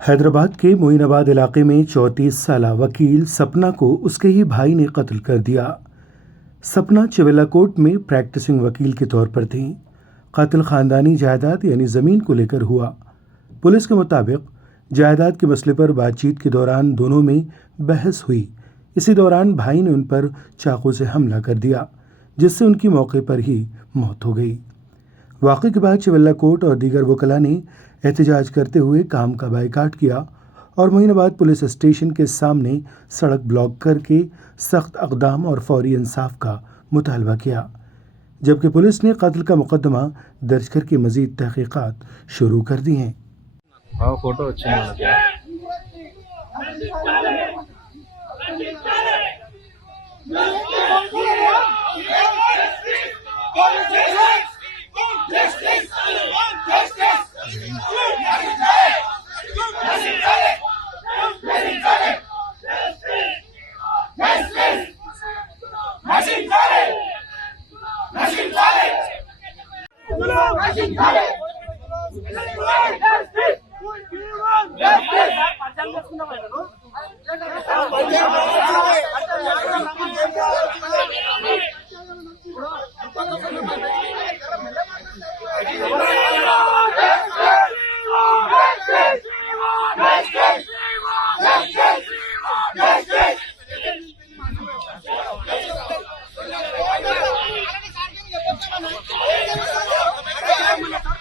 हैदराबाद के मोइनाबाद इलाके में 34 साला वकील सपना को उसके ही भाई ने कत्ल कर दिया। सपना चिविलाकोट में प्रैक्टिसिंग वकील के तौर पर थी। कत्ल खानदानी जायदाद यानी ज़मीन को लेकर हुआ। पुलिस के मुताबिक जायदाद के मसले पर बातचीत के दौरान दोनों में बहस हुई। इसी दौरान भाई ने उन पर चाकू से हमला कर दिया, जिससे उनकी मौके पर ही मौत हो गई। वाक़े के बाद चिविलाकोट और दीगर वकला ने एहतजाज करते हुए काम का बायकाट किया और मोइनाबाद पुलिस स्टेशन के सामने सड़क ब्लॉक करके सख्त इक़दाम और फौरी इंसाफ का मुतालबा किया, जबकि पुलिस ने कत्ल का मुकदमा दर्ज करके मज़ीद तहक़ीक़ात शुरू कर दी हैं। फोटो अच्छी